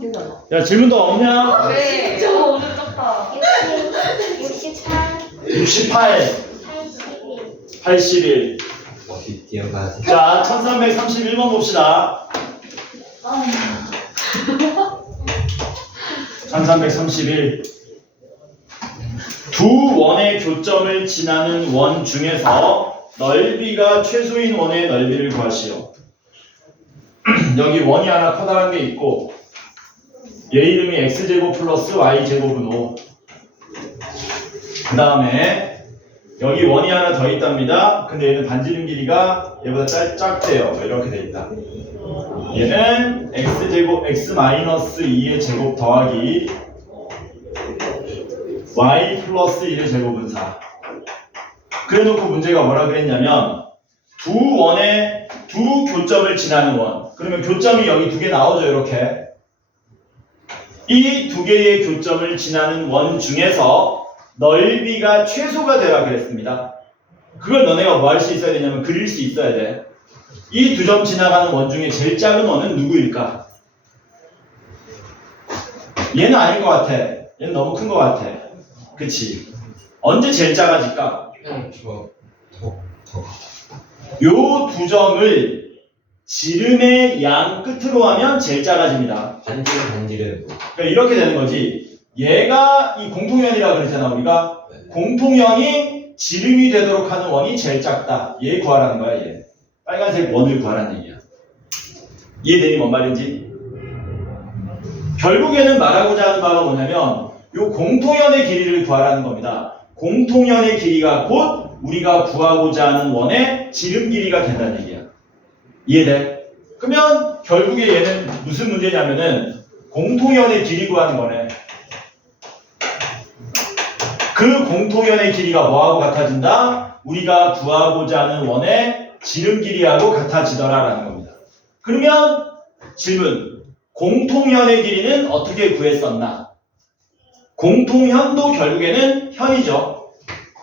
기억이 안 나. 야, 질문 더 없냐? 네. 진짜 오늘 떴다. 68, 68, 81. 81. 어디 기억나지? 자, 1331번 봅시다. 1331. 두 원의 교점을 지나는 원 중에서 넓이가 최소인 원의 넓이를 구하시오. 여기 원이 하나 커다란 게 있고 얘 이름이 x제곱 플러스 y제곱은 5. 그 다음에 여기 원이 하나 더 있답니다. 근데 얘는 반지름 길이가 얘보다 작대요. 이렇게 돼 있다. 얘는 x제곱 x 마이너스 2의 제곱 더하기 y 플러스 1의 제곱은 4. 그래놓고 문제가 뭐라 그랬냐면 두 교점을 지나는 원. 그러면 교점이 여기 두 개 나오죠. 이렇게 이 두 개의 교점을 지나는 원 중에서 넓이가 최소가 되라 그랬습니다. 그걸 너네가 뭐 할 수 있어야 되냐면 그릴 수 있어야 돼. 이 두 점 지나가는 원 중에 제일 작은 원은 누구일까? 얘는 아닌 것 같아. 얘는 너무 큰 것 같아. 그치? 언제 제일 작아질까? 요 두 점을 지름의 양 끝으로 하면 제일 작아집니다. 반지름. 그러니까 이렇게 되는 거지. 얘가 이 공통현이라고 그랬잖아, 우리가. 공통현이 지름이 되도록 하는 원이 제일 작다. 얘 구하라는 거야, 얘. 빨간색 원을 구하라는 얘기야. 이해되니 뭔 말인지? 결국에는 말하고자 하는 바가 뭐냐면 요 공통현의 길이를 구하라는 겁니다. 공통현의 길이가 곧 우리가 구하고자 하는 원의 지름 길이가 된다는 얘기야. 이해돼? 그러면 결국에 얘는 무슨 문제냐면은 공통현의 길이 구하는 거네. 그 공통현의 길이가 뭐하고 같아진다? 우리가 구하고자 하는 원의 지름 길이하고 같아지더라라는 겁니다. 그러면 질문, 공통현의 길이는 어떻게 구했었나? 공통현도 결국에는 현이죠.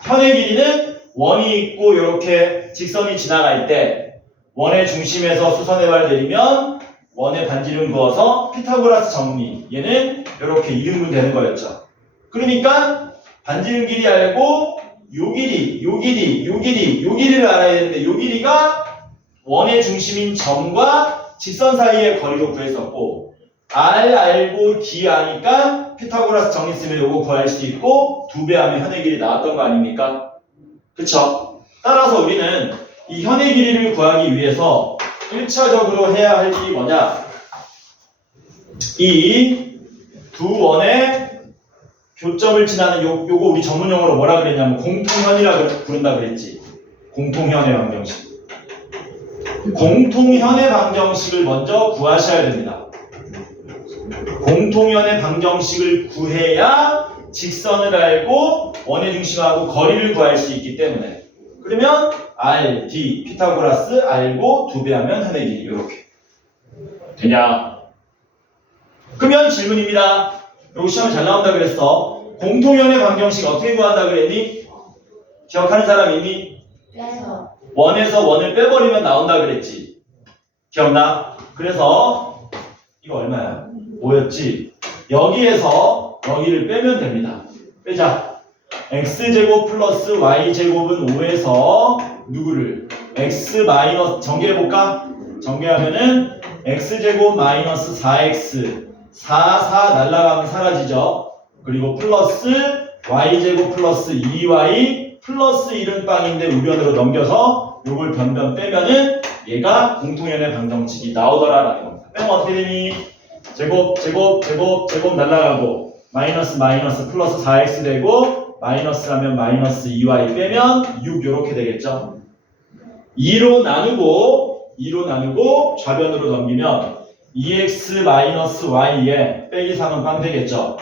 현의 길이는 원이 있고 이렇게 직선이 지나갈 때 원의 중심에서 수선의 발 내리면 원의 반지름 그어서 피타고라스 정리, 얘는 이렇게 이등분 되는 거였죠. 그러니까 반지름 길이 알고 요 길이를 알아야 되는데 요 길이가 원의 중심인 점과 직선 사이의 거리로 구했었고 R 알고 D 아니까 피타고라스 정리 쓰면 요거 구할 수 있고 2배 하면 현의 길이 나왔던 거 아닙니까? 그쵸? 따라서 우리는 이 현의 길이를 구하기 위해서 1차적으로 해야 할 일이 뭐냐? 이 두 원의 교점을 지나는 요거 우리 전문용어로 뭐라 그랬냐면 공통현이라 부른다 그랬지. 공통현의 방정식. 공통현의 방정식을 먼저 구하셔야 됩니다. 공통현의 방정식을 구해야 직선을 알고 원의 중심하고 거리를 구할 수 있기 때문에. 그러면 R, D, 피타고라스 알고 2배 하면 현의 길이 이렇게 되냐? 그러면 질문입니다. 여기 시험에 잘 나온다 그랬어. 공통현의 방정식 어떻게 구한다 그랬니? 기억하는 사람 있니? 그래서 원에서 원을 빼버리면 나온다 그랬지. 기억나? 그래서 이거 얼마야? 5였지? 여기에서 여기를 빼면 됩니다. 빼자. x제곱 플러스 y제곱은 5에서 누구를? x 마이너스 정리해볼까? 정리하면은 x제곱 마이너스 4x 4 날라가면 사라지죠. 그리고 플러스 y제곱 플러스 2y 플러스 1은 빵인데 우변으로 넘겨서 요걸 변변 빼면은 얘가 공통현의 방정식이 나오더라라는 겁니다. 빼면 어떻게 되니? 제곱 날라가고 마이너스 플러스 4x 되고 마이너스 하면 마이너스 2y 빼면 6 요렇게 되겠죠. 2로 나누고 좌변으로 넘기면 2x 마이너스 y에 빼기 3은 빵 되겠죠.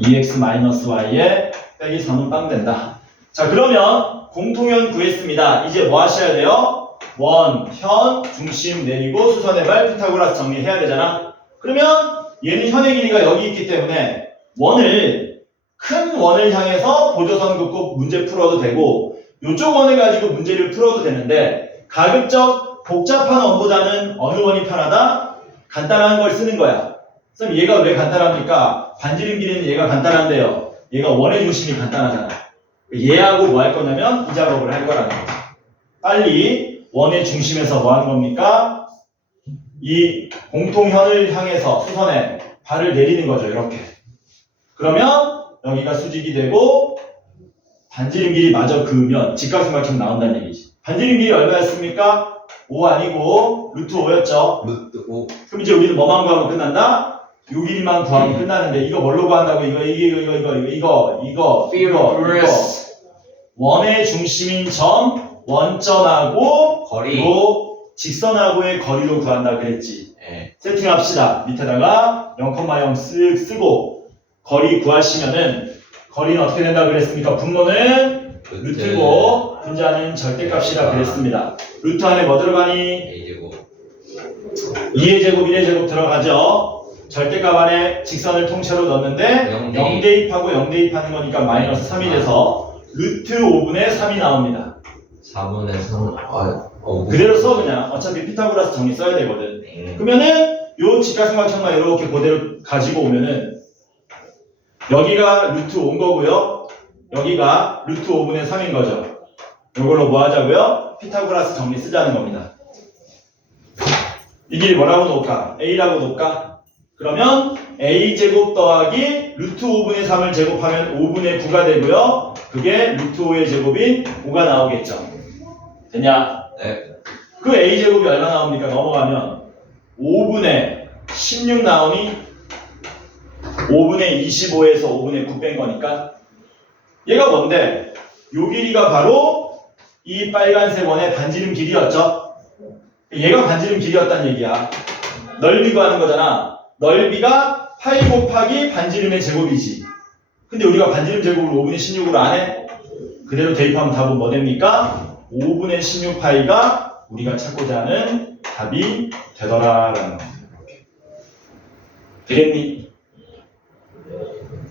2x 마이너스 y에 빼기 3은 빵 된다. 자, 그러면 공통현 구했습니다. 이제 뭐 하셔야 돼요? 원, 현, 중심 내리고 수선의 발 피타고라스 정리해야 되잖아. 그러면 얘는 현의 길이가 여기 있기 때문에 큰 원을 향해서 보조선 긋고 문제 풀어도 되고 이쪽 원을 가지고 문제를 풀어도 되는데 가급적 복잡한 원보다는 어느 원이 편하다? 간단한 걸 쓰는 거야. 그럼 얘가 왜 간단합니까? 반지름 길이는 얘가 간단한데요. 얘가 원의 중심이 간단하잖아. 얘하고 뭐 할 거냐면 이 작업을 할 거라는 거죠. 빨리 원의 중심에서 뭐 하는 겁니까? 이 공통현을 향해서 수선에 발을 내리는 거죠. 이렇게. 그러면 여기가 수직이 되고 반지름 길이 마저 그으면 직각삼각형 나온다는 얘기지. 반지름 길이 얼마였습니까? 5 아니고 루트 5였죠. 루트 5. 그럼 이제 우리는 뭐만 구하면 끝난다? 요 길이만 구하면 끝나는데 이거 뭘로 구한다고? 이거. 원의 중심인 점, 원점하고 거리. 요 직선하고의 거리로 구한다 그랬지. 네. 세팅합시다. 밑에다가 0,0 쓱 쓰고 거리 구하시면은 거리는 어떻게 된다 그랬습니까? 분모는 루트고 분자는 절대값이라 그랬습니다. 루트 안에 뭐 들어가니? A제곱. 2의 제곱, 1의 제곱 들어가죠. 절대값 안에 직선을 통째로 넣었는데 0 대입하고 0 대입하는 거니까 마이너스 3이 돼서 루트 5분의 3이 나옵니다. 4분의 3. 그대로 써 그냥. 어차피 피타고라스 정리 써야 되거든. 네. 그러면은 요 직각삼각형만 이렇게 그대로 가지고 오면은 여기가 루트 5인 거고요. 여기가 루트 5분의 3인 거죠. 이걸로 뭐 하자고요? 피타고라스 정리 쓰자는 겁니다. 이 길이 뭐라고 놓을까? A라고 놓을까? 그러면 A제곱 더하기 루트 5분의 3을 제곱하면 5분의 9가 되고요. 그게 루트 5의 제곱인 5가 나오겠죠. 되냐? 네. 그 A제곱이 얼마 나옵니까? 넘어가면 5분의 16 나오니 5분의 25에서 5분의 9 뺀 거니까 얘가 뭔데? 요 길이가 바로 이 빨간색 원의 반지름 길이였죠? 얘가 반지름 길이였단 얘기야. 넓이 구하는 거잖아. 넓이가 8 곱하기 반지름의 제곱이지. 근데 우리가 반지름 제곱을 5분의 16으로 안 해? 그대로 대입하면 답은 뭐 됩니까? 5분의 16파이가 우리가 찾고자 하는 답이 되더라라는 겁니다. 되겠니?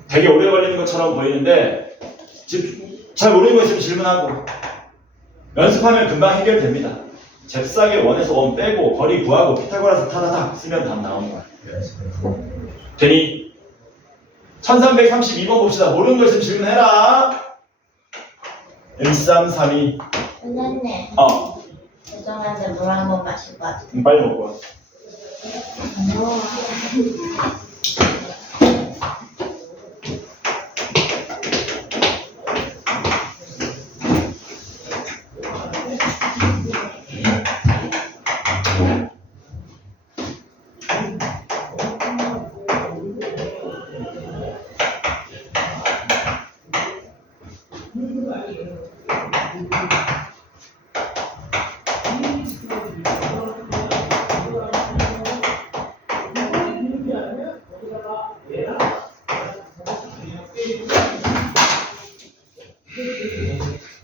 되게 오래 걸리는 것처럼 보이는데 잘 모르는 거 있으면 질문하고 연습하면 금방 해결됩니다. 잽싸게 원에서 원 빼고 거리 구하고 피타고라스 타다닥 쓰면 답 나오는 거야. 되니? 1332번 봅시다. 모르는 거 있으면 질문해라. 1332. 선생님, 죄송한데 물 한 번 마실 것 같아요. 빨리 먹고 와.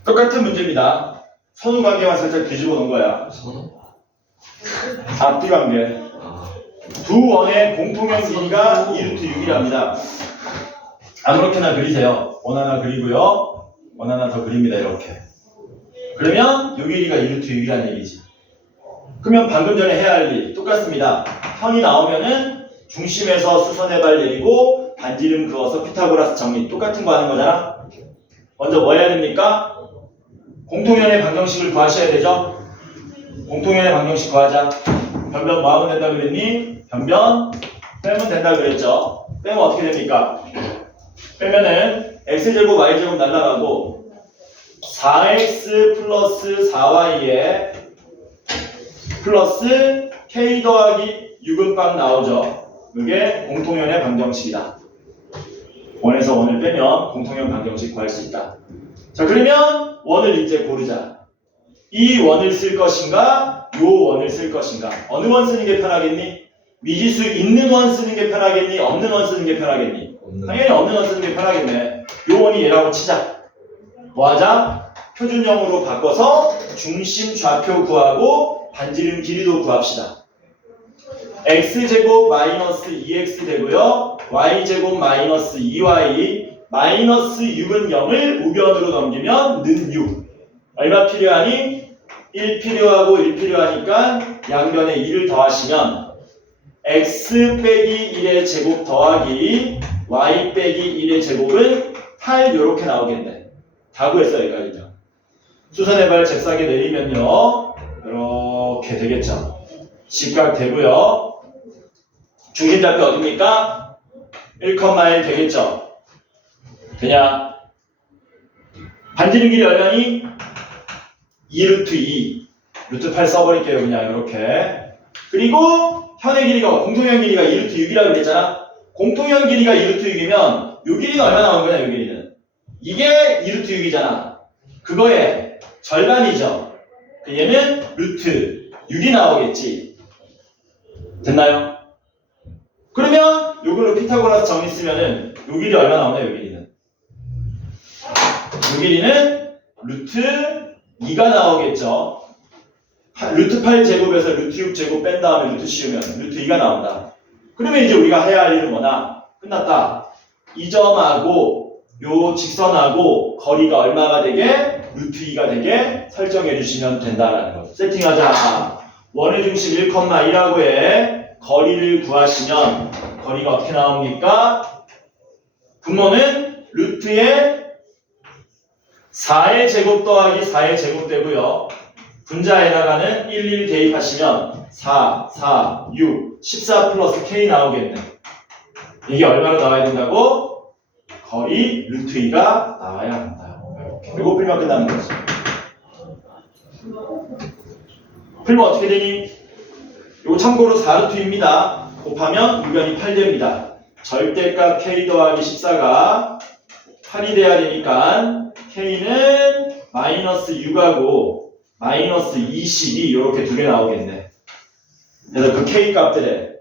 똑같은 문제입니다. 선후 관계만 살짝 뒤집어 놓은 거야. 선호? 앞뒤 관계. 두 원의 공통형 길이가 2루트 6이랍니다. 아무렇게나 그리세요. 원 하나 그리고요. 원 하나 더 그립니다. 이렇게. 그러면 요 길이가 2루트 6이라는 얘기지. 그러면 방금 전에 해야 할 일 똑같습니다. 현이 나오면은 중심에서 수선의 발 내리고 반지름 그어서 피타고라스 정리 똑같은 거 하는 거잖아. 먼저 뭐 해야 됩니까? 공통현의 방정식을 구하셔야 되죠. 공통현의 방정식 구하자. 변변 뭐 하면 된다 그랬니? 변변 빼면 된다 그랬죠. 빼면 어떻게 됩니까? 빼면은 x제곱 y제곱 날라가고 4x 플러스 4y에 플러스 k 더하기 6은 빵 나오죠. 그게 공통현의 방정식이다. 원에서 원을 빼면 공통현 방정식 구할 수 있다. 자, 그러면 원을 이제 고르자. 이 원을 쓸 것인가? 요 원을 쓸 것인가? 어느 원 쓰는 게 편하겠니? 미지수 있는 원 쓰는 게 편하겠니? 없는 원 쓰는 게 편하겠니? 당연히 없는 원 쓰는 게 편하겠네. 요 원이 얘라고 치자. 뭐 하자? 표준형으로 바꿔서 중심 좌표 구하고 반지름 길이도 구합시다. x제곱 마이너스 2x 되고요. y제곱 마이너스 2y 마이너스 6은 0을 우변으로 넘기면 는 6. 얼마 필요하니? 1 필요하고 1 필요하니까 양변에 2를 더하시면 x 빼기 1의 제곱 더하기 y 빼기 1의 제곱은 8 이렇게 나오겠네. 다 구했어 여기까지는. 수선의 발 잽싸게 내리면요 이렇게 되겠죠. 직각 되고요. 중심좌표 어딥니까? 1,1 되겠죠. 되냐? 반지름 길이 얼마니? 2루트 2 루트 8 써버릴게요 그냥 이렇게. 그리고 현의 길이가 공통현 길이가 2루트 6이라고 그랬잖아. 공통현 길이가 2루트 6이면 요 길이는 얼마 나오는 거냐 요 길이는. 이게 2루트 6이잖아. 그거의 절반이죠. 얘는 루트 6이 나오겠지. 됐나요? 그러면 요걸로 피타고라스 정리 쓰면은 요 길이 얼마 나오냐 요 길이는. 요 길이는 루트 2가 나오겠죠. 루트 8제곱에서 루트 6제곱 뺀 다음에 루트 씌우면 루트 2가 나온다. 그러면 이제 우리가 해야 할 일은 뭐나? 끝났다. 이 점하고 요 직선하고 거리가 얼마가 되게? 루트 2가 되게 설정해 주시면 된다라는 거. 세팅하자. 원의 중심 1,1하고 해. 거리를 구하시면 거리가 어떻게 나옵니까? 분모는 루트에 4의 제곱 더하기 4의 제곱 되고요. 분자에다가는 1 대입하시면 4, 4, 6, 14 플러스 K 나오겠네. 이게 얼마로 나와야 된다고? 거리 루트 2가 나와야 한다. 그리고 풀면 끝나는 거지. 풀면 어떻게 되니? 이거 참고로 4루트입니다. 곱하면 유변이 8 됩니다. 절대값 K 더하기 14가 8이 돼야 되니까 K는 마이너스 6하고 마이너스 22 이렇게 두 개 나오겠네. 그래서 그 K 값들의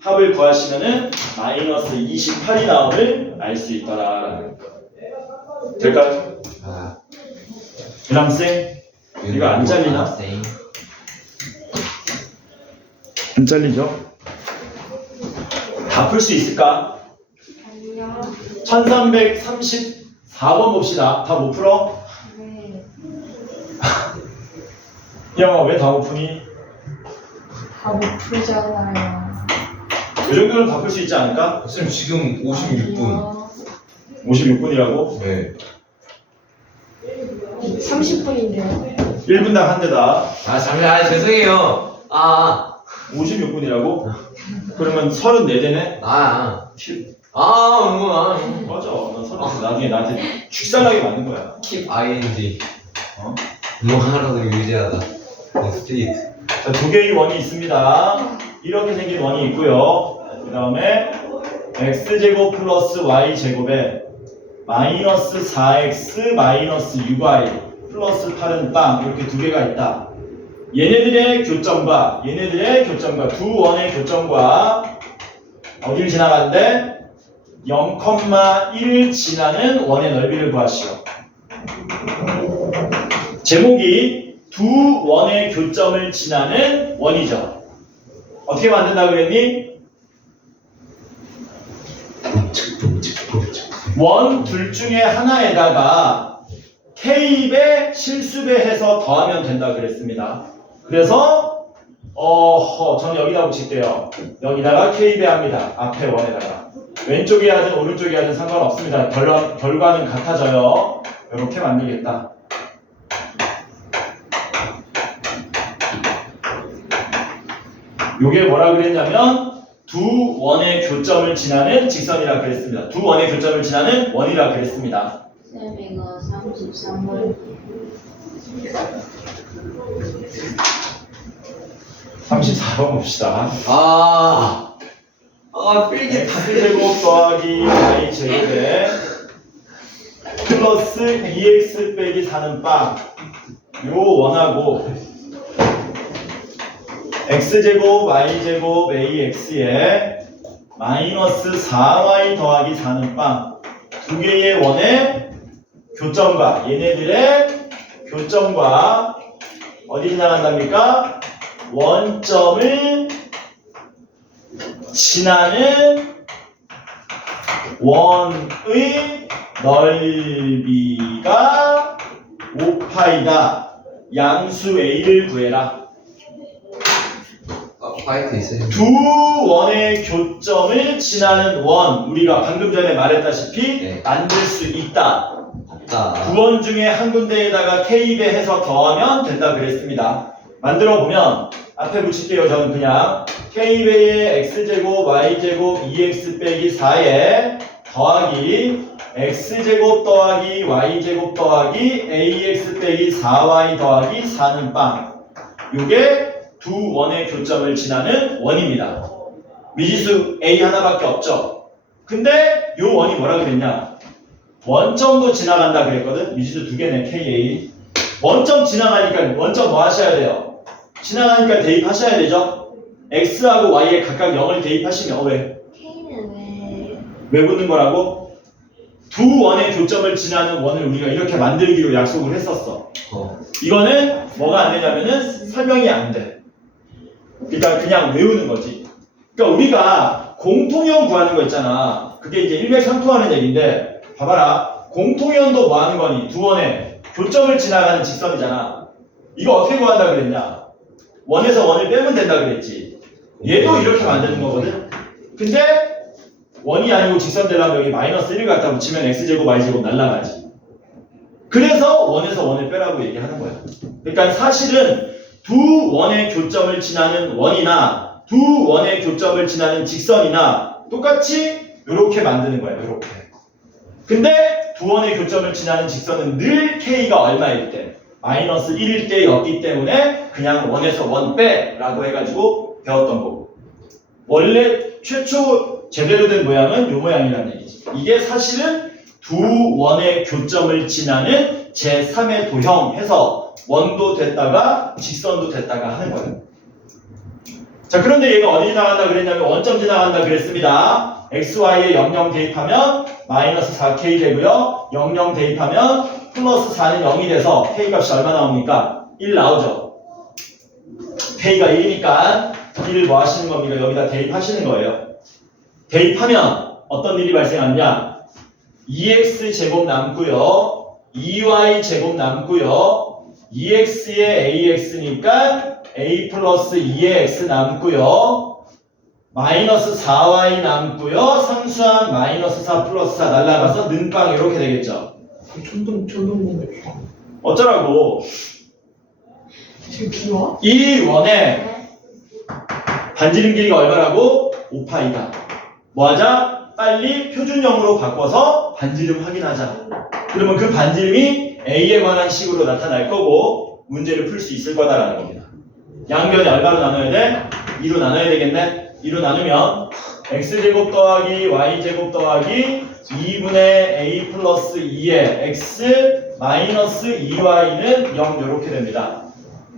합을 구하시면은 마이너스 28이 나옴을 알 수 있더라. 될까요? 유람쌤 이거 안 잘리나? 안 잘리죠? 다 풀 수 있을까? 아니요. 1334번 봅시다. 다 못 풀어? 네. 이 형아 왜 다 못 푸니? 다 못 풀잖아요. 이 정도는 다 풀 수 있지 않을까? 선생님 지금 56분. 56분이라고? 네. 30분인데요. 1분당 한 대다. 잠시만, 죄송해요. 56분이라고? 그러면 34대네? 뭐야. 맞아. 너 34대. 나중에 나한테 축살나게 만든 거야. keep ing. 어? 뭐 하나도 유지하다. 스트레이트. 자, 두 개의 원이 있습니다. 이렇게 생긴 원이 있고요. 그 다음에 x제곱 플러스 y제곱에 마이너스 4x 마이너스 6y 플러스 8은 빵 이렇게 두 개가 있다. 얘네들의 교점과 두 원의 교점과 어디를 지나가는데 0,1 지나는 원의 넓이를 구하시오. 제목이 두 원의 교점을 지나는 원이죠. 어떻게 만든다 그랬니? 원 둘 중에 하나에다가 K배 실수배해서 더하면 된다 그랬습니다. 그래서 저는 여기다 붙일게요. 여기다가 K배 합니다. 앞에 원에다가. 왼쪽에 하든 오른쪽에 하든 상관없습니다. 결과는 같아져요. 이렇게 만들겠다. 요게 뭐라 그랬냐면 두 원의 교점을 지나는 직선이라 그랬습니다. 두 원의 교점을 지나는 원이라 그랬습니다. 쌤 이거 33번. 34번 봅시다. 필기 x제곱 더하기 y제곱에 플러스 2x 빼기 4는 빵. 요 원하고 x제곱 y제곱 ax에 마이너스 4y 더하기 4는 빵. 두 개의 원의 교점과 얘네들의 교점과 어디 지나간답니까? 원점을 지나는 원의 넓이가 5파이다. 양수 A를 구해라. 화이트 있어요. 두 원의 교점을 지나는 원, 우리가 방금 전에 말했다시피 네. 만들 수 있다. 없다. 두 원 중에 한 군데에다가 K배 해서 더하면 된다 그랬습니다. 만들어 보면 앞에 붙일게요. 저는 그냥 K배의 X제곱, Y제곱, 2X 빼기 4에 더하기 X제곱 더하기 Y제곱 더하기 AX 빼기 4Y 더하기 4는 빵. 요게 두 원의 교점을 지나는 원입니다. 미지수 A 하나밖에 없죠. 근데 요 원이 뭐라 그랬냐? 원점도 지나간다 그랬거든. 미지수 두 개네. KA. 원점 지나가니까 원점 뭐 하셔야 돼요? 지나가니까 대입하셔야 되죠. X하고 Y에 각각 0을 대입하시면 왜? K는 왜 붙는 거라고? 두 원의 교점을 지나는 원을 우리가 이렇게 만들기로 약속을 했었어. 이거는 뭐가 안 되냐면은 설명이 안 돼. 그러니까 그냥 외우는 거지. 그러니까 우리가 공통형 구하는 거 있잖아. 그게 이제 일맥상통하는 얘기인데 봐봐라. 공통형도 뭐 하는 거니? 두 원의 교점을 지나가는 직선이잖아. 이거 어떻게 구한다 그랬냐? 원에서 원을 빼면 된다 그랬지. 얘도 이렇게 만드는 거거든. 근데 원이 아니고 직선 되려면 여기 마이너스 1을 갖다 붙이면 x제곱 y제곱 날라가지. 그래서 원에서 원을 빼라고 얘기하는 거야. 그러니까 사실은 두 원의 교점을 지나는 원이나 두 원의 교점을 지나는 직선이나 똑같이 이렇게 만드는 거야. 이렇게. 근데 두 원의 교점을 지나는 직선은 늘 k가 얼마일 때? 마이너스 1일 때였기 때문에 그냥 원에서 원 빼라고 해가지고 배웠던 거고. 원래 최초 제대로 된 모양은 이 모양이라는 얘기지. 이게 사실은 두 원의 교점을 지나는 제3의 도형 해서 원도 됐다가 직선도 됐다가 하는 거예요. 자, 그런데 얘가 어디 지나간다 그랬냐면 원점 지나간다 그랬습니다. XY에 00 대입하면 마이너스 4K 되고요. 00 대입하면 플러스 4는 0이 돼서 K 값이 얼마 나옵니까? 1 나오죠. K가 1이니까 1을 뭐 하시는 겁니까? 여기다 대입하시는 거예요. 대입하면 어떤 일이 발생하느냐? 2x 제곱 남고요. 2y 제곱 남고요. 2x에 ax니까 a 플러스 2의 x 남고요. 마이너스 4y 남고요. 상수항 마이너스 4 플러스 4 날라가서 는빵 이렇게 되겠죠. 초등공백 어쩌라고? 지금 비와? 이 원의 반지름 길이가 얼마라고? 5파이다. 뭐하자? 빨리 표준형으로 바꿔서 반지름 확인하자. 그러면 그 반지름이 A에 관한 식으로 나타날 거고 문제를 풀 수 있을 거다라는 겁니다. 양변이 얼마로 나눠야 돼? 2로 나눠야 되겠네? 2로 나누면 x제곱 더하기 y제곱 더하기 2분의 a 플러스 2의 x 마이너스 2y는 0 이렇게 됩니다.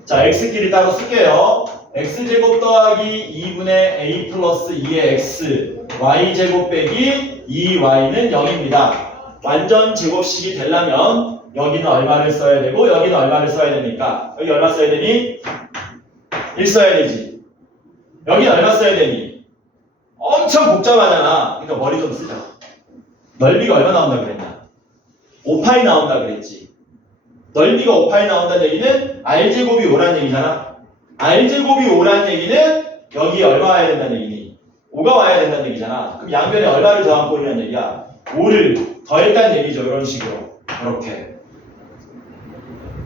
자, x끼리 따로 쓸게요. x제곱 더하기 2분의 a 플러스 2의 x y제곱 빼기 2y는 0입니다. 완전 제곱식이 되려면 여기는 얼마를 써야 되고 여기는 얼마를 써야 됩니까? 여기 얼마 써야 되니? 1 써야 되지. 여기는 얼마 써야 되니? 엄청 복잡하잖아. 그러니까 머리 좀 쓰자. 넓이가 얼마 나온다 그랬냐? 5파이 나온다 그랬지. 넓이가 5파이 나온다는 얘기는 r제곱이 5란 얘기잖아. r제곱이 5란 얘기는 여기 얼마 와야 된다는 얘기니? 5가 와야 된다는 얘기잖아. 그럼 양변에 얼마를 더한 꼴이라는 얘기야? 5를 더했다는 얘기죠. 이런 식으로. 이렇게.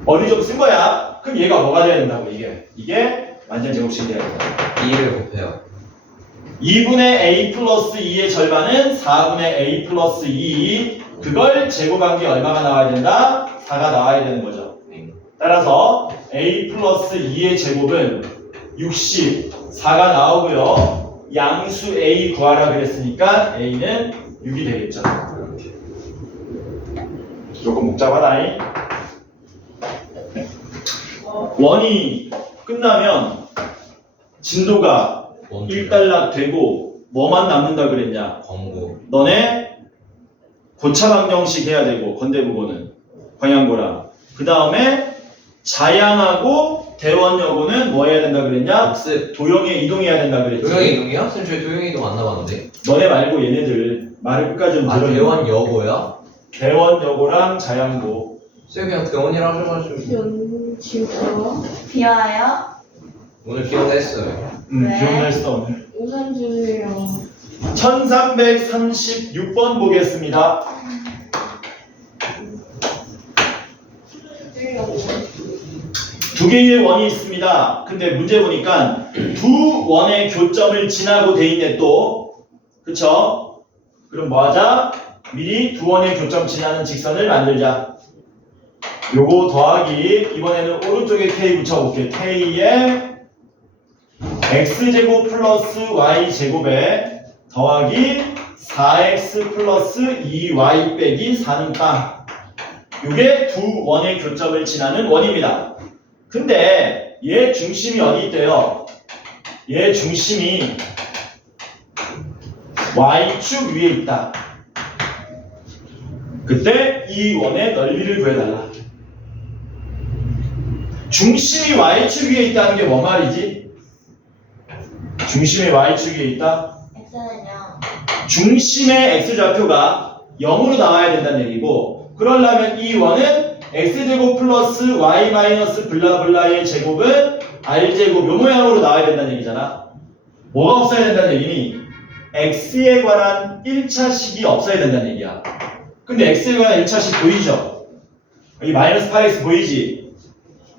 머리 좀 쓴 거야. 그럼 얘가 뭐가 돼야 된다고, 이게? 이게 완전 제곱식이 돼야 된다. 2를 곱해요. 2분의 a 플러스 2의 절반은 4분의 a 플러스 2. 그걸 제곱한 게 얼마가 나와야 된다? 4가 나와야 되는 거죠. 따라서 a 플러스 2의 제곱은 64가 나오고요. 양수 a 구하라 그랬으니까 a는 6이 되겠죠. 조금 복잡하다잉. 원이 끝나면 진도가 1달락 되고 뭐만 남는다 그랬냐? 광고. 너네 고차 방정식 해야 되고 건대부고는 광양고랑 그 다음에 자양하고 대원여고는 뭐 해야 된다 그랬냐? X. 도형에 이동해야 된다 그랬지. 도형이 이동이요? 선생님 저희 도형이 이동 안 나봤는데. 너네 말고 얘네들 말을 끝까지 좀 아 들어요. 대원 여고야? 대원여고랑 자양고. 선생님 그냥 대원이라 하셔가지고. 지우고요. 비와요. 오늘 기억했어요. 왜? 기억났어 오늘. 우선 주세요. 1336번 보겠습니다. 두 개의 원이 있습니다. 근데 문제 보니까 두 원의 교점을 지나고 돼 있네 또. 그쵸? 그럼 뭐 하자? 미리 두 원의 교점 지나는 직선을 만들자. 요거 더하기 이번에는 오른쪽에 k 붙여볼게. k에 x제곱 플러스 y제곱에 더하기 4x 플러스 2y 빼기 4는 빵. 요게 두 원의 교점을 지나는 원입니다. 근데 얘 중심이 어디 있대요? 얘 중심이 y축 위에 있다. 그때 이 원의 넓이를 구해달라. 중심이 y축 위에 있다는 게 뭔 말이지? 중심이 y축 위에 있다? X는요. 중심의 x좌표가 0으로 나와야 된다는 얘기고, 그러려면 이 원은 x제곱 플러스 y 마이너스 블라블라의 제곱은 r제곱 요 모양으로 나와야 된다는 얘기잖아. 뭐가 없어야 된다는 얘기니? x에 관한 1차식이 없어야 된다는 얘기야. 근데 x에 관한 1차식 보이죠? 여기 마이너스 8x 보이지?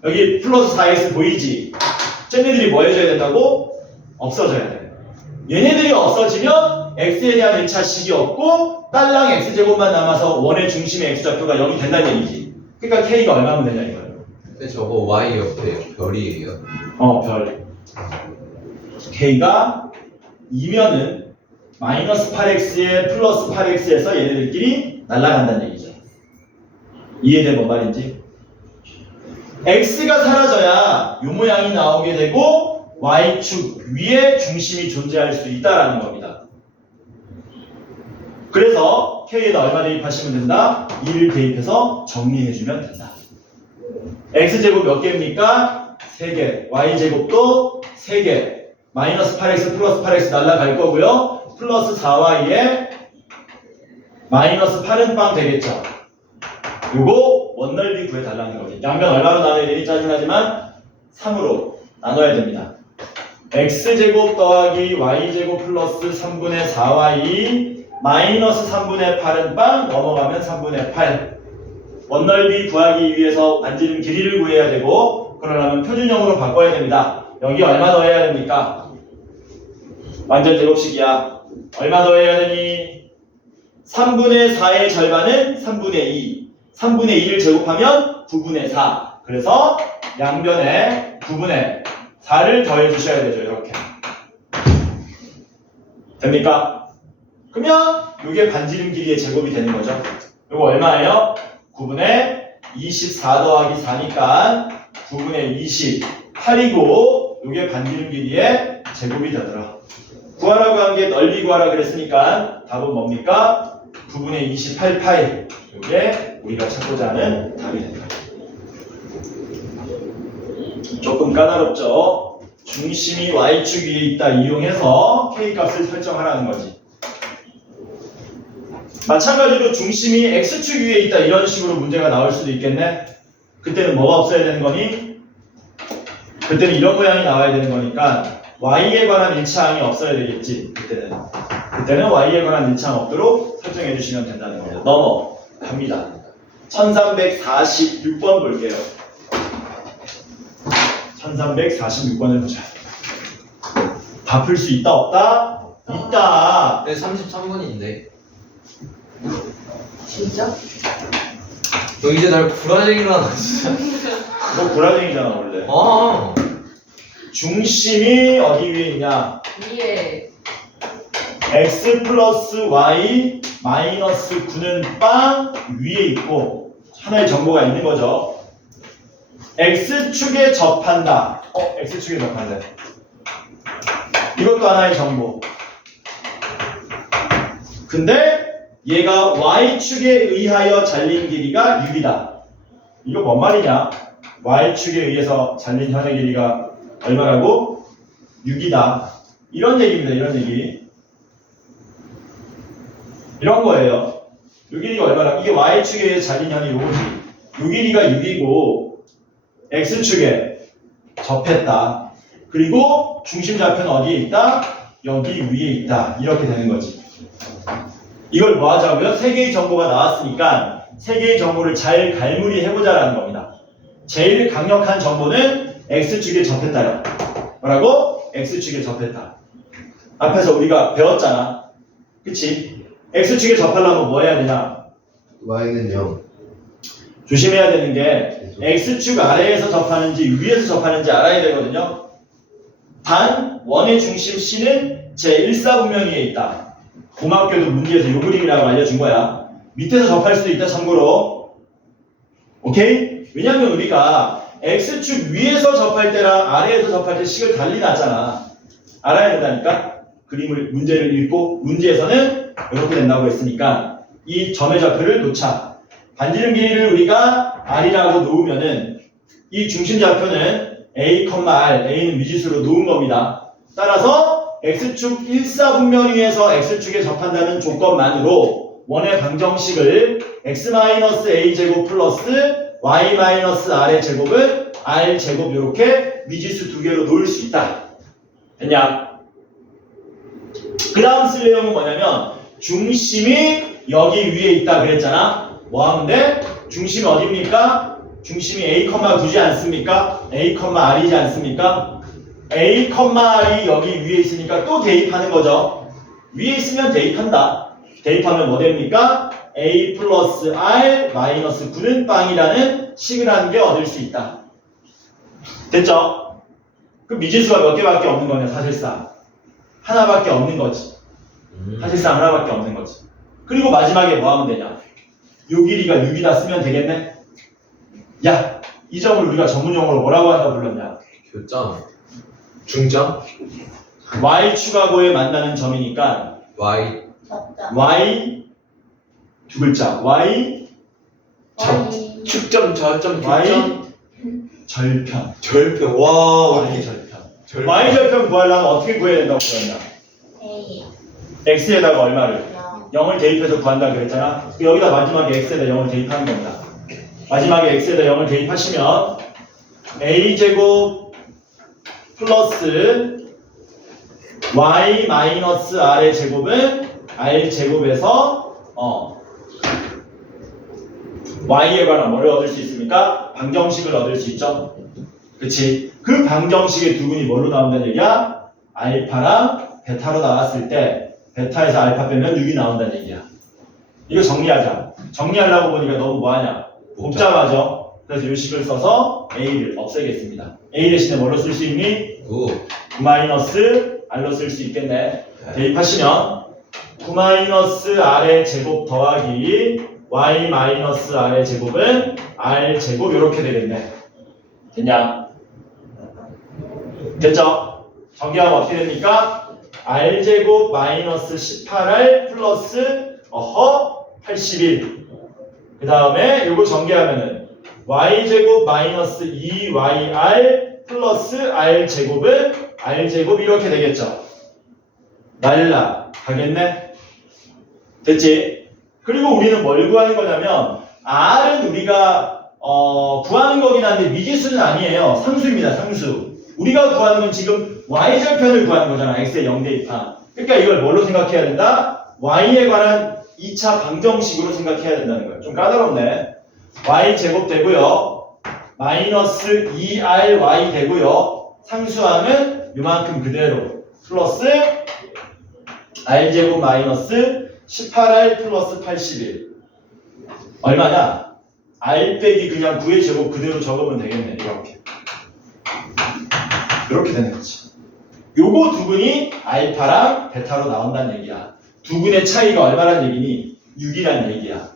여기 플러스 4x 보이지? 쟤네들이 뭐 해줘야 된다고? 없어져야 돼. 얘네들이 없어지면 x에 대한 1차식이 없고 딸랑 x제곱만 남아서 원의 중심의 x좌표가 0이 된다는 얘기지. 그러니까 k가 얼마면 되냐 이거예요. 근데 저거 y 옆에 별이에요. 별. k가 2면은 마이너스 8x에 플러스 8x에서 얘네들끼리 날아간다는 얘기죠. 이해돼 뭔 말인지? x가 사라져야 이 모양이 나오게 되고 y축 위에 중심이 존재할 수 있다라는 겁니다. 그래서 k에다 얼마 대입하시면 된다? 2를 대입해서 정리해주면 된다. x제곱 몇 개입니까? 3개. y제곱도 3개. 마이너스 8x 플러스 8x 날라갈 거고요. 플러스 4y에 마이너스 8은 빵 되겠죠. 요거 원넓이 구해달라는 거지. 양변 얼마로 나눠야 되니 짜증나지만 3으로 나눠야 됩니다. x제곱 더하기 y제곱 플러스 3분의 4y 마이너스 3분의 8은 빵 넘어가면 3분의 8. 원넓이 구하기 위해서 반지름 길이를 구해야 되고, 그러려면 표준형으로 바꿔야 됩니다. 여기 얼마 더해야 됩니까? 완전 제곱식이야. 얼마 더해야 되니? 3분의 4의 절반은 3분의 2. 3분의 2를 제곱하면 9분의 4. 그래서 양변에 9분의 4를 더해 주셔야 되죠. 이렇게. 됩니까? 그러면 이게 반지름 길이의 제곱이 되는 거죠. 이거 얼마예요? 9분의 24 더하기 4니까 9분의 28이고 이게 반지름 길이의 제곱이 되더라. 구하라고 한 게 넓이 구하라 그랬으니까 답은 뭡니까? 9분의 28 파이. 이게 우리가 찾고자 하는 답이 됩니다. 조금 까다롭죠? 중심이 y축 위에 있다 이용해서 k값을 설정하라는 거지. 마찬가지로 중심이 x축 위에 있다 이런 식으로 문제가 나올 수도 있겠네. 그때는 뭐가 없어야 되는 거니? 그때는 이런 모양이 나와야 되는 거니까 y에 관한 일차항이 없어야 되겠지. 그때는 y에 관한 일차항 없도록 설정해 주시면 된다는 거예요. 넘어갑니다. 1346번 볼게요. 1346번을 보자. 다 풀 수 있다 없다? 있다. 네, 33분인데. 진짜? 너 이제 날 구라쟁이로 하나 진짜. 너 고라쟁이잖아 원래. 중심이 어디 위에 있냐? 위에. x 플러스 y 마이너스 9는 빵 위에 있고 하나의 정보가 있는 거죠. x축에 접한다. x축에 접한다. 이것도 하나의 정보. 근데 얘가 y축에 의하여 잘린 길이가 6이다. 이거 뭔 말이냐? y축에 의해서 잘린 현의 길이가 얼마라고? 6이다. 이런 얘기입니다. 이런 얘기. 이런 거예요. 요 길이가 얼마나? 이게 y축에 의해 잘린 현이 요거지. 요 길이가 6이고 x축에 접했다. 그리고 중심 좌표는 어디에 있다? 여기 위에 있다. 이렇게 되는 거지. 이걸 뭐 하자고요? 세 개의 정보가 나왔으니까 세 개의 정보를 잘 갈무리 해보자라는 겁니다. 제일 강력한 정보는 X축에 접했다요. 뭐라고? X축에 접했다. 앞에서 우리가 배웠잖아. 그치? X축에 접하려면 뭐 해야 되냐? Y는 0. 조심해야 되는 게 X축 아래에서 접하는지 위에서 접하는지 알아야 되거든요. 단 원의 중심 C는 제1사분면위에 있다. 고등학교도 문제에서 요 그림이라고 알려준 거야. 밑에서 접할 수도 있다 참고로. 오케이? 왜냐면 우리가 X축 위에서 접할 때랑 아래에서 접할 때 식을 달리 놨잖아. 알아야 된다니까. 그림을 문제를 읽고 문제에서는 이렇게 된다고 했으니까 이 점의 좌표를 놓자. 반지름 길이를 우리가 R이라고 놓으면은 이 중심 좌표는 A, R, A는 미지수로 놓은 겁니다. 따라서 X축 1사분면위에서 X축에 접한다는 조건만으로 원의 방정식을 X-A제곱 플러스 Y-R의 제곱은 R제곱 이렇게 미지수 두 개로 놓을 수 있다. 됐냐? 그 다음 쓸 내용은 뭐냐면 중심이 여기 위에 있다 그랬잖아. 뭐 하면 돼? 중심이 어디입니까? 중심이 A, 9지 않습니까? A, R이지 않습니까? A, R이 여기 위에 있으니까 또 대입하는 거죠. 위에 있으면 대입한다. 대입하면 뭐 됩니까? A 플러스 R 마이너스 9는 빵이라는 식을 하는 게 얻을 수 있다. 됐죠? 그 미지수가 몇 개밖에 없는 거냐 사실상. 하나밖에 없는 거지. 사실상 하나밖에 없는 거지. 그리고 마지막에 뭐 하면 되냐? 요 길이가 6이다 쓰면 되겠네? 야, 이 점을 우리가 전문용어로 뭐라고 한다 불렀냐? 교점. 중점. Y축하고에 만나는 점이니까 Y. 접점. Y 두 글자 Y Y. 축점, 저점, Y 교점. 절편. 절편. 와, Y 절편. Y 절편 구하려면 어떻게 구해야 된다고 그랬냐? A. X에다가 얼마를? 0. 0을 대입해서 구한다 그랬잖아. 여기다 마지막에 X에다 0을 대입하는 겁니다. 마지막에 X에다 0을 대입하시면 A제곱 플러스 Y 마이너스 R의 제곱은 R제곱에서 Y에 관한 뭐를 얻을 수 있습니까? 방정식을 얻을 수 있죠. 그치? 그 방정식의 두근이 뭘로 나온다는 얘기야? 알파랑 베타로 나왔을 때 베타에서 알파 빼면 6이 나온다는 얘기야. 이거 정리하자. 정리하려고 보니까 너무 뭐하냐? 복잡하죠? 그래서 이 식을 써서 A를 없애겠습니다. A 대신에 뭘로 쓸 수 있니? 9. 9 마이너스 R로 쓸 수 있겠네. 대입하시면 9 마이너스 R의 제곱 더하기 Y 마이너스 R의 제곱은 R 제곱 이렇게 되겠네. 됐냐? 됐죠? 정리하면 어떻게 됩니까? R제곱 마이너스 18R 플러스 81. 그 다음에 요거 전개하면은 Y제곱 마이너스 2YR 플러스 R제곱은 R제곱 이렇게 되겠죠. 날라가겠네? 됐지? 그리고 우리는 뭘 구하는 거냐면 R은 우리가 구하는 거긴 한데 미지수는 아니에요. 상수입니다. 상수. 우리가 구하는 건 지금 Y절편을 구하는 거잖아. X에 0 대입한. 그러니까 이걸 뭘로 생각해야 된다? Y에 관한 2차 방정식으로 생각해야 된다는 거예요. 좀 까다롭네. Y제곱 되고요. 마이너스 2RY 되고요. 상수항은 요만큼 그대로. 플러스 R제곱 마이너스 18R 플러스 81. 얼마냐? R 빼기 그냥 9의 제곱 그대로 적으면 되겠네. 이렇게 되는 거지. 요거 두근이 알파랑 베타로 나온다는 얘기야. 두근의 차이가 얼마란 얘기니? 6이란 얘기야.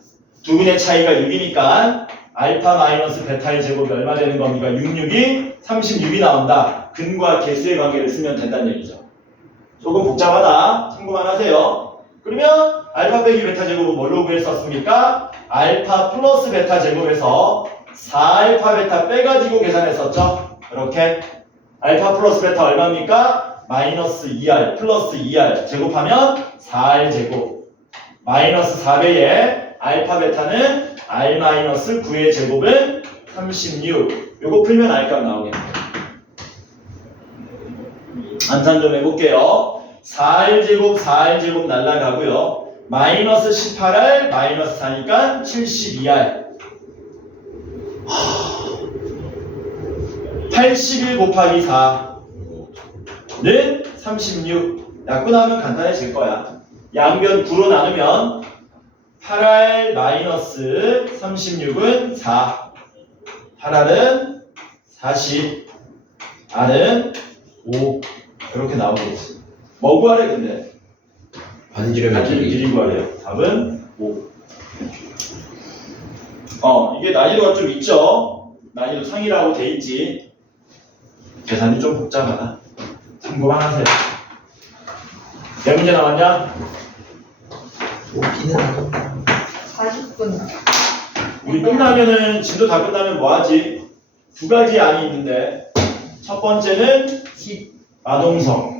두근의 차이가 6이니까 알파 마이너스 베타의 제곱이 얼마 되는 겁니까? 6, 6이 36이 나온다. 근과 개수의 관계를 쓰면 된다는 얘기죠. 조금 복잡하다. 참고만 하세요. 그러면 알파 빼기 베타 제곱은 뭘로 구했었습니까? 알파 플러스 베타 제곱에서 4알파 베타 빼가지고 계산했었죠. 이렇게 알파 플러스 베타 얼마입니까? 마이너스 2R 플러스 2R 제곱하면 4R 제곱 마이너스 4배의 알파 베타는 R 마이너스 9의 제곱은 36. 요거 풀면 R값 나오겠네요. 암산 좀 해볼게요. 4R제곱 4R제곱 날라가고요. 마이너스 18R 마이너스 4니까 72R 81 곱하기 4는 36 약분하면 간단해질 거야. 양변 9로 나누면 8R 마이너스 36은 4 8R은 40 R은 5 이렇게 나오겠지. 뭐 구하래 근데? 반지름의 반지름 길이. 길이 구하래요. 답은 5. 이게 난이도가 좀 있죠? 난이도 상이라고 돼 있지. 계산이 좀 복잡하다. 참고만 하세요. 몇 문제 남았냐? 웃기는 하고. 40분. 우리 끝나면은 진도 다 끝나면 뭐 하지? 두 가지 안이 있는데 첫 번째는 마동석.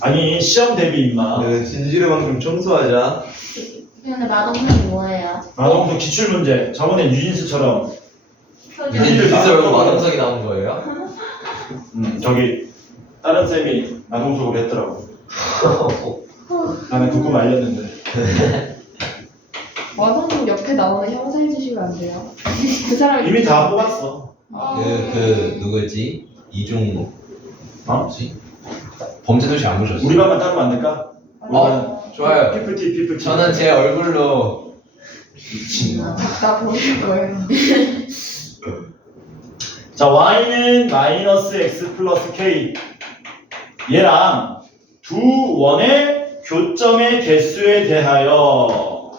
아니 시험 대비 임마. 진지르만큼 청소하자. 근데 마동석이 뭐예요? 마동석 기출문제. 저번에 유진스처럼 표준. 유진스 말고 마동석이 나온 거예요? 저기 다른 쌤이 마동석으로 했더라고. 나는 듣고 말렸는데. 마동석 옆에 나오는 형사 해주시면 안 돼요? 그 사람이 이미 다 뽑았어. 그 누구였지? 이종목. 뭐지? 범죄도시 안 보셨어요? 우리 반만 따로 만들까? 좋아요. 피프티. 저는 제 얼굴로 미친. 다 보실 거예요. 자, y는 마이너스 x 플러스 k. 얘랑 두 원의 교점의 개수에 대하여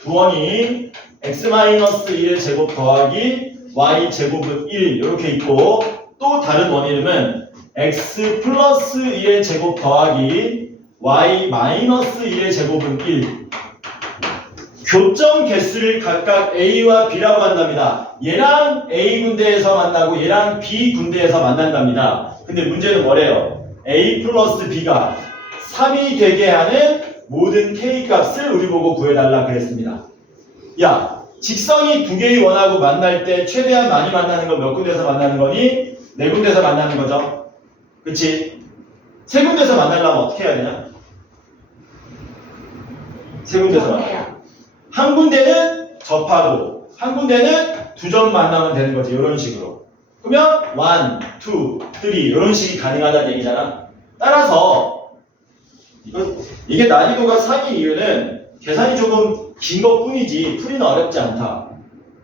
두 원이 x 마이너스 1의 제곱 더하기 y 제곱은 1 이렇게 있고 또 다른 원 이름은 x 플러스 1의 제곱 더하기 y 마이너스 1의 제곱은 1. 교점 개수를 각각 A와 B라고 한답니다. 얘랑 A 군데에서 만나고 얘랑 B 군데에서 만난답니다. 근데 문제는 뭐래요? A 플러스 B가 3이 되게 하는 모든 K 값을 우리 보고 구해달라 그랬습니다. 야, 직선이 두 개의 원하고 만날 때 최대한 많이 만나는 건 몇 군데에서 만나는 거니? 네 군데에서 만나는 거죠. 그치? 세 군데에서 만나려면 어떻게 해야 되냐? 세 군데에서 만나. 한 군데는 접하고 한 군데는 두 점 만나면 되는 거지. 이런 식으로. 그러면 1, 2, 3 이런 식이 가능하다는 얘기잖아. 따라서 이게 난이도가 상인 이유는 계산이 조금 긴 것 뿐이지 풀이는 어렵지 않다.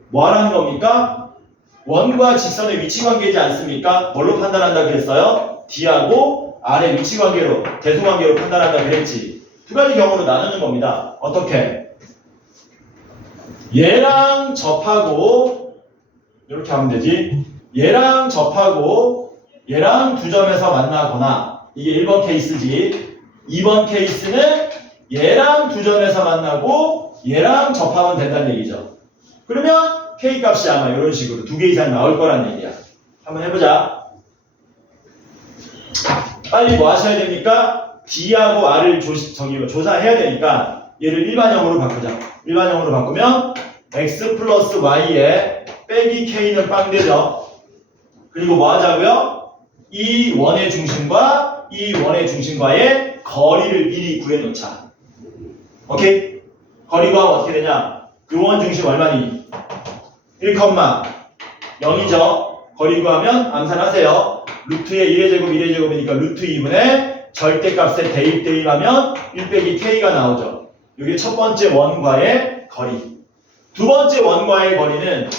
뭐 하라는 겁니까? 원과 직선의 위치관계이지 않습니까? 뭘로 판단한다 그랬어요? D하고 R의 위치관계로 대소관계로 판단한다 그랬지. 두 가지 경우로 나누는 겁니다. 어떻게? 얘랑 접하고 이렇게 하면 되지. 얘랑 접하고 얘랑 두 점에서 만나거나 이게 1번 케이스지. 2번 케이스는 얘랑 두 점에서 만나고 얘랑 접하면 된다는 얘기죠. 그러면 K 값이 아마 이런 식으로 두 개 이상 나올 거란 얘기야. 한번 해보자. 빨리 뭐 하셔야 됩니까? D하고 R을 조사해야 되니까 얘를 일반형으로 바꾸자. 일반형으로 바꾸면 x 플러스 y에 빼기 k는 빵 되죠. 그리고 뭐 하자고요? 이 원의 중심과 이 원의 중심과의 거리를 미리 구해놓자. 오케이? 거리 구하면 어떻게 되냐? 요 원 중심 얼마니? 1,0이죠. 거리 구하면 암산하세요. 루트의 1의 제곱 1의 제곱이니까 루트 2분의 절대값에 대입하면 1 빼기 k가 나오죠. 이게 첫 번째 원과의 거리. 두 번째 원과의 거리는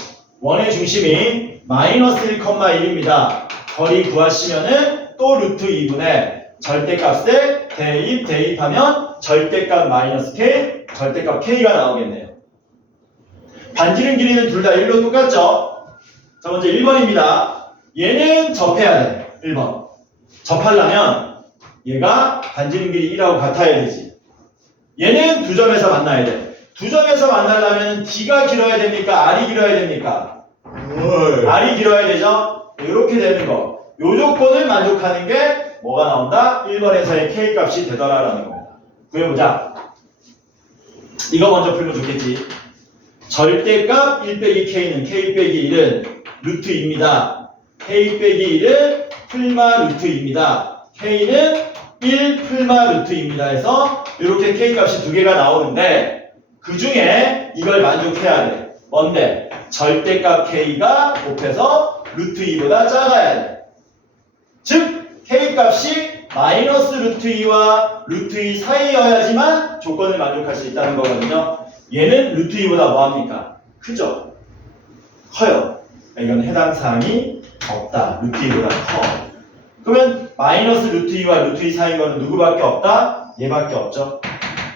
원의 중심이 마이너스 1,1입니다. 거리 구하시면은 또 루트 2분의 절대값에 대입하면 절대값 마이너스 k, 절대값 k가 나오겠네요. 반지름 길이는 둘 다 1로 똑같죠? 자, 먼저 1번입니다. 얘는 접해야 돼. 1번. 접하려면 얘가 반지름 길이 1하고 같아야 되지. 얘는 두 점에서 만나야 돼. 두 점에서 만나려면 D가 길어야 됩니까? R이 길어야 됩니까? R이 길어야 되죠? 이렇게 되는 거. 요 조건을 만족하는 게 뭐가 나온다? 1번에서의 K 값이 되더라라는 겁니다. 구해보자. 이거 먼저 풀면 좋겠지. 절대값 1 빼기 K는 K 빼기 1은 루트 2입니다. K 빼기 1은 풀마 루트 2입니다. K는 1 풀마 루트 2입니다 해서 이렇게 K 값이 두 개가 나오는데 그 중에 이걸 만족해야 돼. 뭔데? 절대값 K가 곱해서 루트 2보다 작아야 돼. 즉 K 값이 마이너스 루트 2와 루트 2 사이여야지만 조건을 만족할 수 있다는 거거든요. 얘는 루트 2보다 뭐합니까? 크죠? 커요. 이건 해당 사항이 없다. 루트 2보다 커. 그러면 마이너스 루트 2와 루트 2 사이인 거는 누구밖에 없다? 얘밖에 없죠.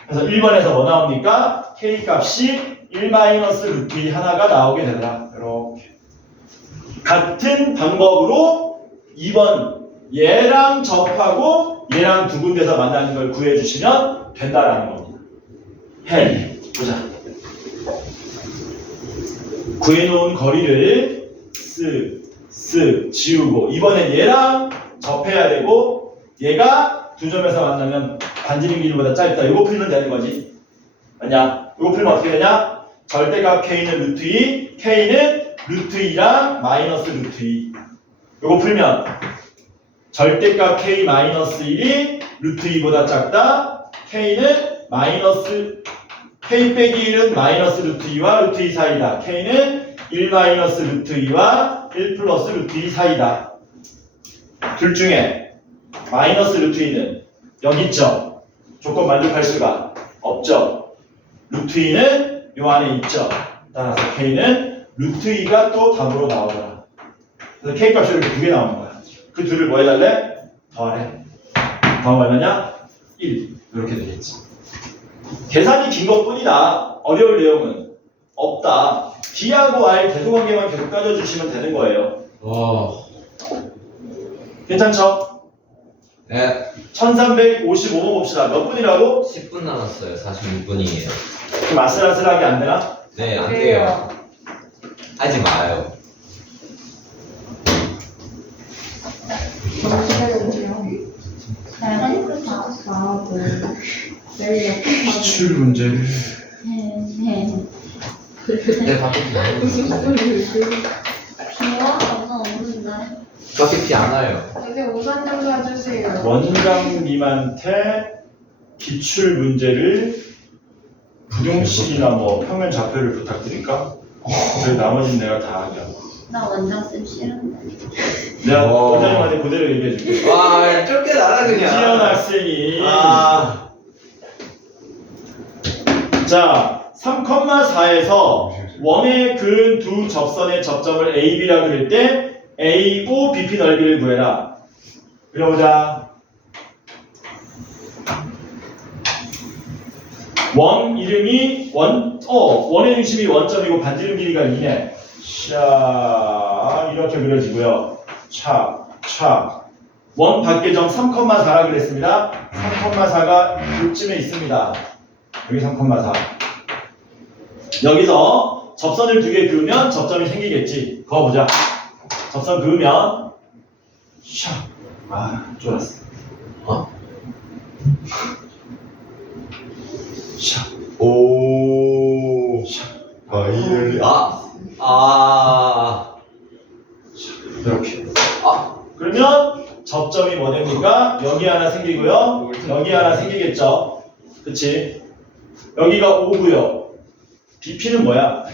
그래서 1번에서 뭐 나옵니까? K 값이 1 마이너스 루트 2 하나가 나오게 되더라. 이렇게. 같은 방법으로 2번 얘랑 접하고 얘랑 두 군데서 만나는 걸 구해주시면 된다라는 겁니다. 보자. 구해놓은 거리를 쓱 지우고 이번엔 얘랑 접해야 되고 얘가 두 점에서 만나면 반지름 길이보다 짧다. 이거 풀면 되는 거지. 맞냐? 이거 풀면 어떻게 되냐? 절대값 K는 루트 2, K는 루트 2랑 마이너스 루트 2. 이거 풀면 절대값 K 마이너스 1이 루트 2보다 작다. K는 마이너스 K 빼기 1은 마이너스 루트 2와 루트 2 사이다. K는 1 마이너스 루트 2와 1 플러스 루트 2 사이다. 둘 중에 마이너스 루트 2는 여기 있죠. 조건 만족할 수가 없죠. 루트 2는 요 안에 있죠. 따라서 K는 루트 2가 또 답으로 나오더라. 그래서 K 값이 이렇게 두 개 나오는 거야. 그 둘을 뭐 해달래? 더하래. 더하면 얼마냐? 1. 이렇게 되겠지. 계산이 긴 것뿐이다. 어려울 내용은 없다. D하고 R 대소관계만 계속 따져주시면 되는 거예요. 와. 괜찮죠? 네. 1355번 봅시다. 몇 분이라고? 10분 남았어요. 46분이에요. 좀 아슬아슬하게 안 되나? 네, 안 돼요. 하지 마요. 정시간은요? 아, 네. 내일 옆에 문제를 네, 밖에 피 안 와요. 비와? 엄마 없는데. 밖에 피 안 와요. 선생님 우산 좀 사주세요. 원장님한테 기출 문제를 부등식이나 뭐 평면 좌표를 부탁드릴까? 그리고 나머지는 내가 다 하게 하고. 나 원장 쌤 싫은데. 내가 오. 원장님한테 그대로 얘기해 줄게. 와, 쫓겨나라 그냥. 지연 학생이 아. 자 3,4에서 원의 근 두 접선의 접점을 AB라 그릴 때 AO BP 넓이를 구해라. 그려보자. 원 이름이 원의 중심이 원점이고 반지름 길이가 2네. 샤 이렇게 그려지고요. 차. 원 밖의 점 3,4라 그랬습니다. 3,4가 이쯤에 있습니다. 여기 3,4. 여기서 접선을 두 개 그으면 접점이 생기겠지. 그어보자. 접선 그으면 쫄았어. 어? 오. 바이를 이렇게. 아. 그러면 접점이 뭐 됩니까? 여기 하나 생기고요. 여기 하나 생기겠죠. 그치? 여기가 O고요. BP는 뭐야?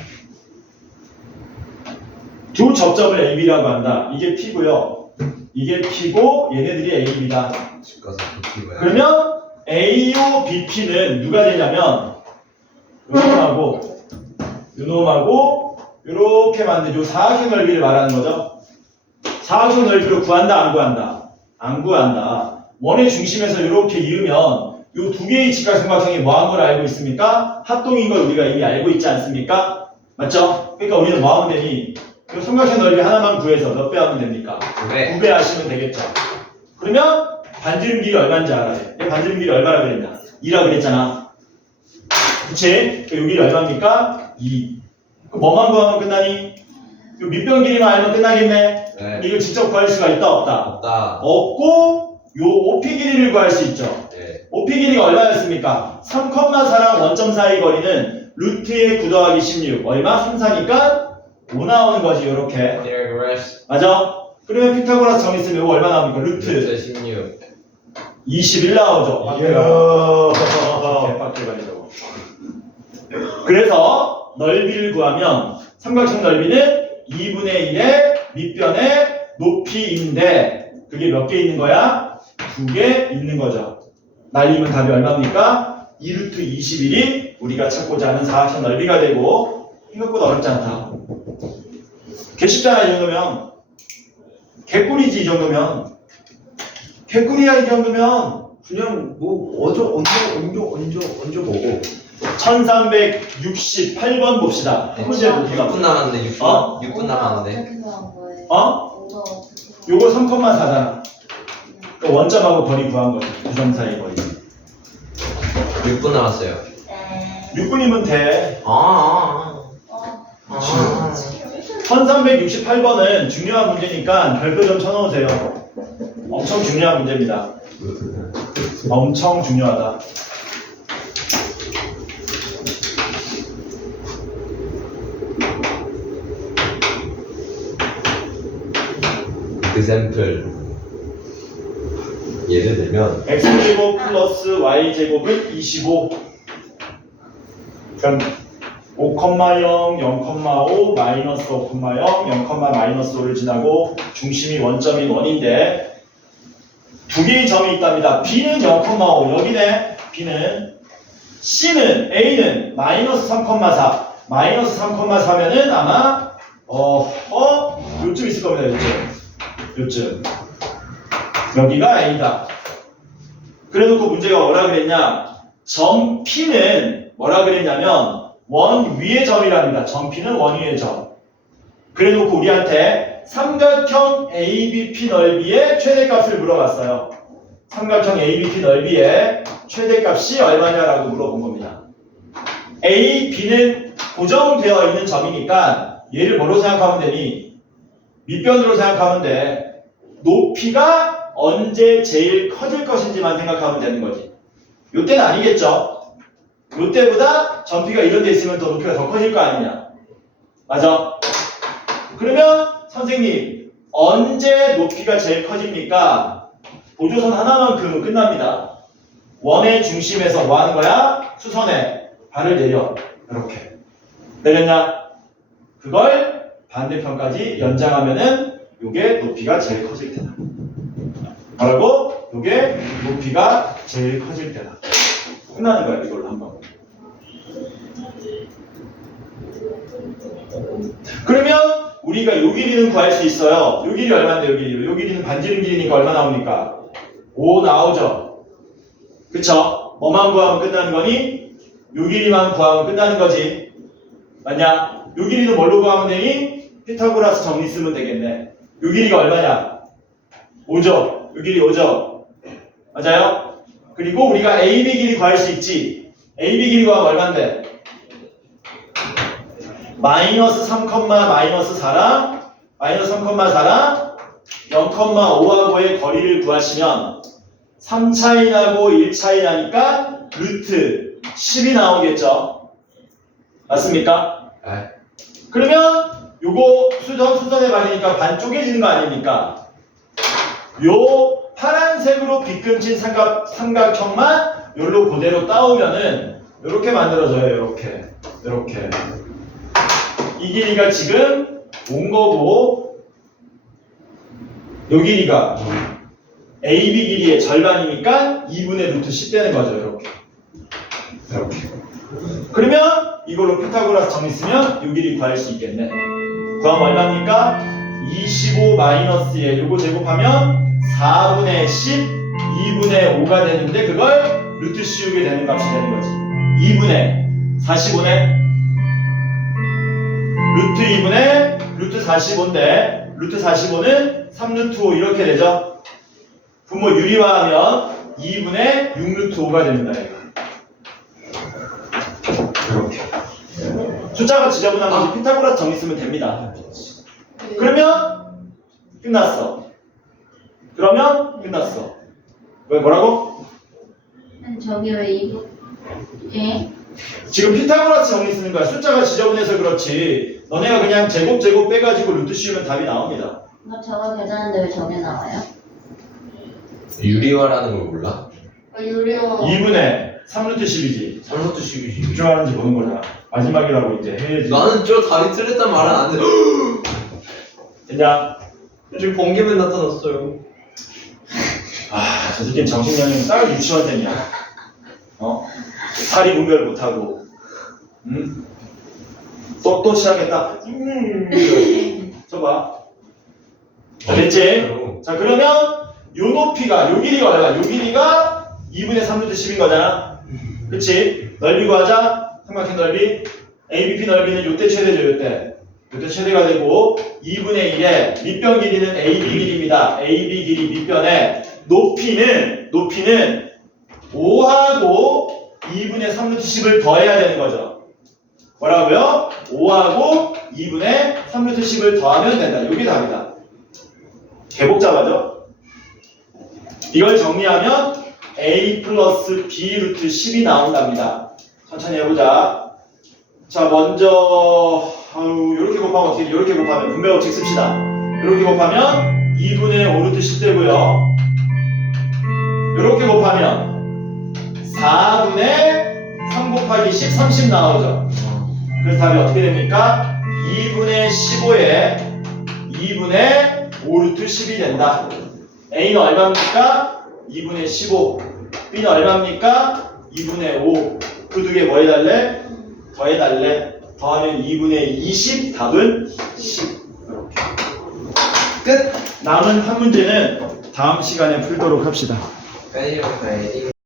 두 접점을 AB라고 한다. 이게 P고요. 이게 P고 얘네들이 AB다. 집 가서 그 거야. 그러면 AO BP는 누가 되냐면 요놈하고 이렇게 만든 요 사각형 넓이를 말하는 거죠. 사각형 넓이로 구한다 안 구한다? 안 구한다. 원의 중심에서 이렇게 이으면 요 두 개의 직각삼각형이 뭐한 걸 알고 있습니까? 합동인 걸 우리가 이미 알고 있지 않습니까? 맞죠? 그러니까 우리는 뭐 하면 되니? 요 삼각형 넓이 하나만 구해서 몇 배 하면 됩니까? 네. 9배 하시면 되겠죠. 그러면 반지름 길이 얼마인지 알아야 돼. 얘 반지름 길이 얼마라 그랬냐? 2라 그랬잖아. 그치? 여기 얼마입니까? 2. 뭐만 구하면 끝나니? 요 밑변 길이만 알면 끝나겠네. 네. 이거 직접 구할 수가 있다 없다? 없다. 없고 요 OP 길이를 구할 수 있죠. 네. OP 길이가 얼마였습니까? 3,4랑 원점 사이 거리는 루트의 9 더하기 16 얼마? 3, 4니까 5 나오는 거지 요렇게. There, grass. 맞아? 그러면 피타고라스 정 있으면 이거 얼마 나옵니까? 루트. 16. 21 나오죠. 개빡해가지고. 그래서 넓이를 구하면 삼각형 넓이는 2분의 1의 밑변의 높이인데 그게 몇 개 있는 거야? 2개 있는 거죠. 날리면 답이 얼마입니까? 2루트 21이 우리가 찾고자 하는 사각형 넓이가 되고 생각보다 어렵지 않다. 개 쉽잖아 이 정도면. 개꿀이지 이 정도면. 개꿀이야 이 정도면. 그냥 뭐 얹어 보고 1368번 봅시다. 한 문제 높이가 6분 남았는데 6분 어? 6분 남았는데 어떻게 구한 거예요? 어? 오더 어떻게 요거 3,4잖아. 그 원점하고 거리 구한 거지. 두 점 사이 거리. 6분 남았어요. 네. 6분이면 돼. 어. 1368번은 중요한 문제니까 별표 좀 쳐놓으세요. 엄청 중요한 문제입니다. 엄청 중요하다. example 예를 들면 x제곱 플러스 y제곱은 25. 그럼 5,0, 0,5, 마이너스 5,0, 0, 마이너스 5를 지나고 중심이 원점인 원인데 두 개의 점이 있답니다. b는 0,5 여기네. b는 c는 a는 마이너스 3,4 마이너스 3,4면은 아마 요쯤 있을 겁니다. 요쯤 여기가 a다. 그래놓고 문제가 뭐라 그랬냐? 점 p는 뭐라 그랬냐면 원 위의 점이랍니다. 점 p는 원 위의 점. 그래놓고 우리한테 삼각형 ABP 넓이의 최대값을 물어봤어요. 삼각형 ABP 넓이의 최대값이 얼마냐라고 물어본 겁니다. A, B는 고정되어 있는 점이니까 얘를 뭐로 생각하면 되니? 밑변으로 생각하면 돼. 높이가 언제 제일 커질 것인지만 생각하면 되는 거지. 요때는 아니겠죠? 요때보다 점피가 이런 데 있으면 더 높이가 더 커질 거 아니냐? 맞아? 그러면 선생님 언제 높이가 제일 커집니까? 보조선 하나만 그으면 끝납니다. 원의 중심에서 뭐 하는 거야? 수선에 발을 내려. 이렇게 내렸냐? 그걸 반대편까지 연장하면은 요게 높이가 제일 커질 때다. 뭐라고? 요게 높이가 제일 커질 때다. 끝나는 거야 이걸로 한번. 그러면 우리가 요 길이는 구할 수 있어요. 요 길이 얼마인데 요 길이? 요 길이는 반지름 길이니까 얼마 나옵니까? 5 나오죠. 그쵸? 뭐만 구하면 끝나는 거니? 요 길이만 구하면 끝나는 거지. 맞냐? 요 길이는 뭘로 구하면 되니? 피타고라스 정리 쓰면 되겠네. 요 길이가 얼마냐? 5죠. 요 길이 5죠. 맞아요? 그리고 우리가 AB 길이 구할 수 있지. AB 길이 구하면 얼만데? 마이너스 3, 마이너스 4랑 마이너스 3,4랑 0,5하고의 거리를 구하시면 3 차이 나고 1 차이 나니까 루트 10이 나오겠죠. 맞습니까? 네. 그러면 요거 수선의 발이니까 반 쪼개지는 거 아닙니까? 요 파란색으로 빗금친 삼각형만 요로 그대로 따오면은 요렇게 만들어져요. 요렇게 이 길이가 지금 온 거고 요 길이가 AB 길이의 절반이니까 2분의 루트 10 되는 거죠. 이렇게. 그러면 이걸로 피타고라스 정리 쓰면 요 길이 구할 수 있겠네. 그럼 얼마입니까? 25 마이너스 1 요거 제곱하면 4분의 10 2분의 5가 되는데 그걸 루트 씌우게 되는 값이 되는 거지. 2분의 45네. 루트 2분의 루트 45인데 루트 45는 3루트 5 이렇게 되죠. 분모 유리화하면 2분의 6루트 5가 됩니다. 이렇게 숫자가 지저분한 건 피타고라스 정리 쓰면 됩니다. 그러면 끝났어. 왜 뭐라고? 저기 왜 이거 예? 지금 피타고라스 정리 쓰는 거야. 숫자가 지저분해서 그렇지. 너네가 그냥 제곱 빼가지고 루트 씌우면 답이 나옵니다. 저거 계산하는데 왜 저게 나와요? 유리화라는 걸 몰라? 유리화. 2분의 3루트 10이지. 3루트 10이지. 집중하는지 보는 거잖아. 마지막이라고 이제 해야지. 나는 저 답이 틀렸단 말은 안 돼. 됐냐? 지금 번개맨 나타났어요. 아, 저 새끼는 정신력이 딱 유치원생이야. 어? 사리 분별 못하고, 응? 또 시작했다. 저봐. 자, 됐지? 자, 그러면 요 높이가, 요 길이가 얼마? 요 길이가 2분의 3루트 10인 거잖아. 그치? 넓이 구하자. 삼각형 넓이. ABP 넓이는 요때 최대죠, 요때. 요때 최대가 되고, 2분의 1의 밑변 길이는 AB 길이입니다. AB 길이 밑변에 높이는 5하고 2분의 3루트 10을 더해야 되는 거죠. 뭐라고요? 5하고 2분의 3루트 10을 더하면 된다. 이게 답이다. 개복잡하죠? 이걸 정리하면 A 플러스 B 루트 10이 나온답니다. 천천히 해보자. 자, 먼저 이렇게 곱하면 어떻게 돼? 이렇게 곱하면 분배법칙 씁시다. 이렇게 곱하면 2분의 5 루트 10 되고요. 이렇게 곱하면 4분의 3 곱하기 10, 30 나오죠. 그래서 답이 어떻게 됩니까? 2분의 15에 2분의 5 루트 10이 된다. A는 얼마입니까? 2분의 15. B는 얼마입니까? 2분의 5. 그 두 개 뭐 해달래? 더해달래. 더하면 2분의 20. 답은 10. 이렇게. 끝! 남은 한 문제는 다음 시간에 풀도록 합시다. 빼요, 빼요.